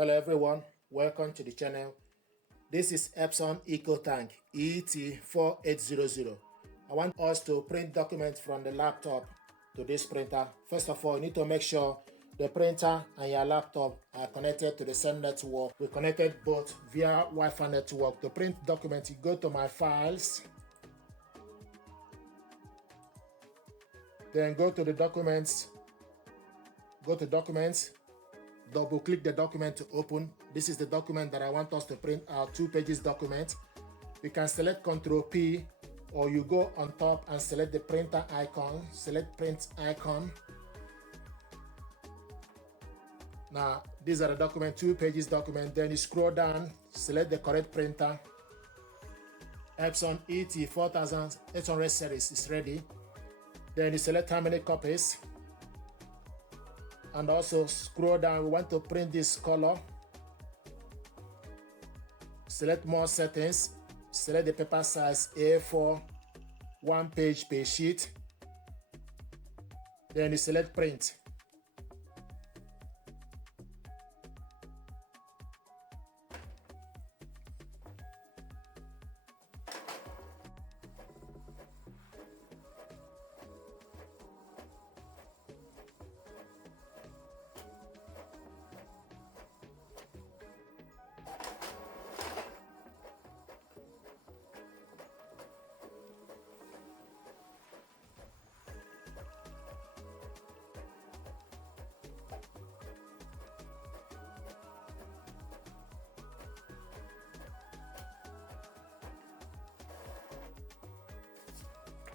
Hello everyone, welcome to the channel. This is Epson EcoTank ET-4800. I want us to print documents from the laptop to this printer. First of all, you need to make sure the printer and your laptop are connected to the same network. We connected both via Wi-Fi network. To print documents, you go to My Files, then go to the Documents, double click the document to open. This is the document that I want us to print out, 2 pages document. You can select Ctrl P, or you go on top and select the printer icon, select print icon. Now these are the document, 2 pages document. Then you scroll down, select the correct printer. Epson ET-4800 series is ready. Then you select how many copies, and also scroll down. We want to print this color. Select more settings, select the paper size A4, 1 page per sheet. Then you select print.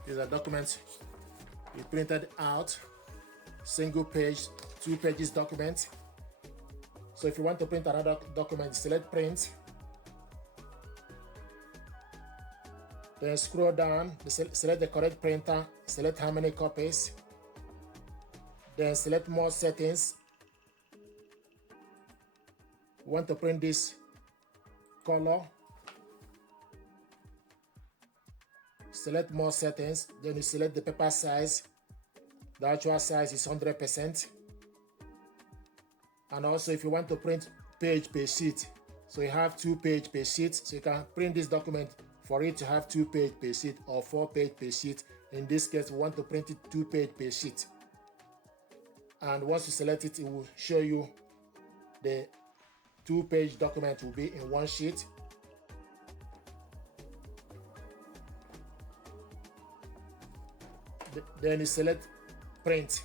These are documents we printed out, single page, 2 pages document. So if you want to print another document, select print. Then scroll down, select the correct printer, select how many copies. Then select more settings. We want to print this color. Select more settings, then you select the paper size. The actual size is 100%. And also if you want to print page per sheet, so you have 2 page per sheet, so you can print this document for it to have 2 page per sheet or 4 page per sheet. In this case, we want to print it 2 page per sheet. And once you select it, it will show you the 2 page document will be in 1 sheet. Then you select print.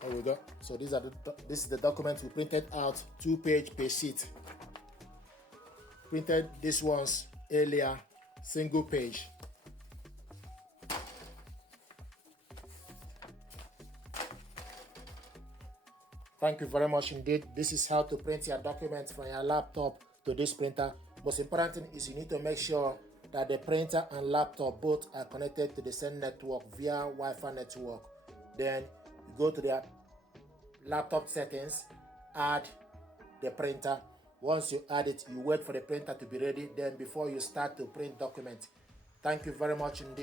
There we go. So this is the document we printed out, 2 page per sheet. Printed this ones earlier, single page. Thank you very much indeed. This is how to print your documents from your laptop to this printer. Most important thing is you need to make sure that the printer and laptop both are connected to the same network via Wi-Fi network. Then you go to the laptop settings, add the printer. Once you add it, you wait for the printer to be ready. Then before you start to print document. Thank you very much indeed.